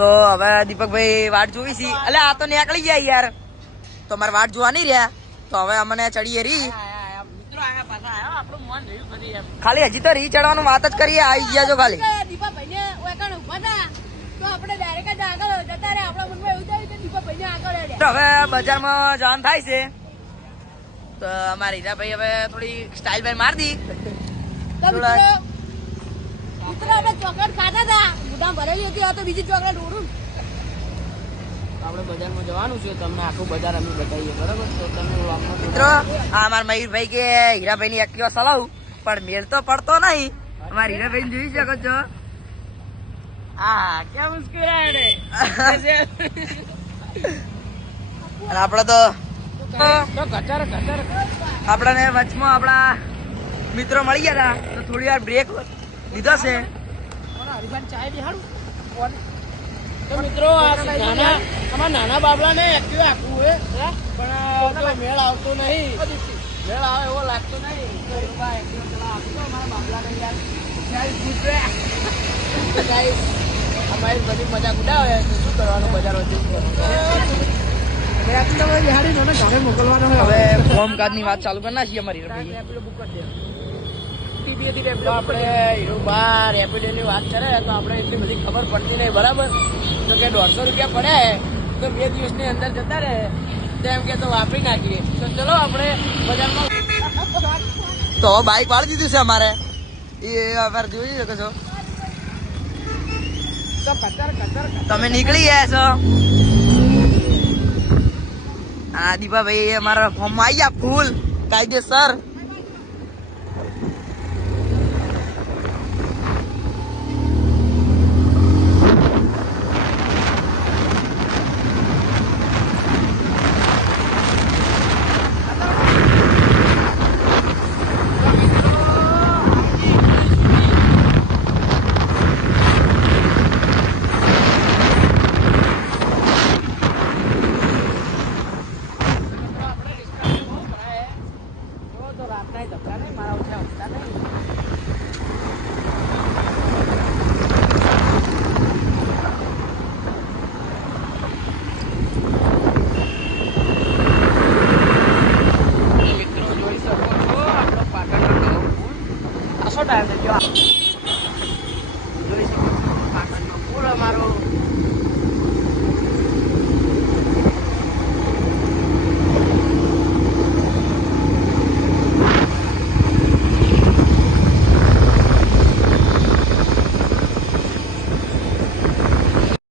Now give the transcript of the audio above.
તો હવે દીપકભાઈ વાટ જોઈ છી. એટલે આ તો નીકળી ગયા યાર, તો અમારે વાટ જોવા નહીં રહ્યા. તો હવે અમને ચડીએ રી. ખાલી હજી તો રી ચડવાનું વાત જ કરીએ. આવી ગયા જો ખાલી. હવે બજારમાં જવાનું થાય છે. તો અમારા હીરાભાઈ હવે થોડી સ્ટાઇલ બાઈલ માર દી. ચોકલેટ ખાતા હતા, ગુદામ ભરેલી હતી, તો બીજી ચોકલેટ ઓળું. આપણે બજારમાં જવાનું છે, તમને આખું બજાર અમે બતાવીએ, બરાબર? તો તમે મિત્રો આ અમારા મયુરભાઈ કે હીરાભાઈ ની એક્ટિવા ચલાવું, પણ મેળ તો પડતો નહીં. અમારા હીરાભાઈ જોઈ શકો છો. હા, ક્યાં મુસ્કુરાડે. અને આપડે તો આપડાને વચમાં આપડા મિત્રો મળી ગયા હતા, તો થોડી વાર બ્રેક લીધો છે. તો મિત્રો અમારા નાના બાબલા ને એક્ટિવ આપવું હોય, પણ મેળ આવતો નહીં. મેળ આવે એવો લાગતો નહીં. અમારી બધી મજાક ઉડાવે તો શું કરવાનું? બજાર મોકલવાનો હવે ફોર્મ કાર્ડ ની વાત ચાલુ કરી નાખીએ અમારી હીરાભાઈ. આપણે હીરોબા રેપિડો ની વાત કરે તો આપણે એટલી બધી ખબર પડતી નહીં, બરાબર? તો કે 150 રૂપિયા પડ્યા તો 2 દિવસની અંદર જતા રહે, તેમ કે તો વાપરી નાખીએ. તો ચલો આપણે બજારમાં. તો બાઈક વાળી દીધું છે અમારે, એ હવે જોઈ શકો છો. તમે નીકળી ગયા છો. હા દીપાભાઈ અમારા ફોર્મ માં આવી ગયા ફૂલ કાયદેસર.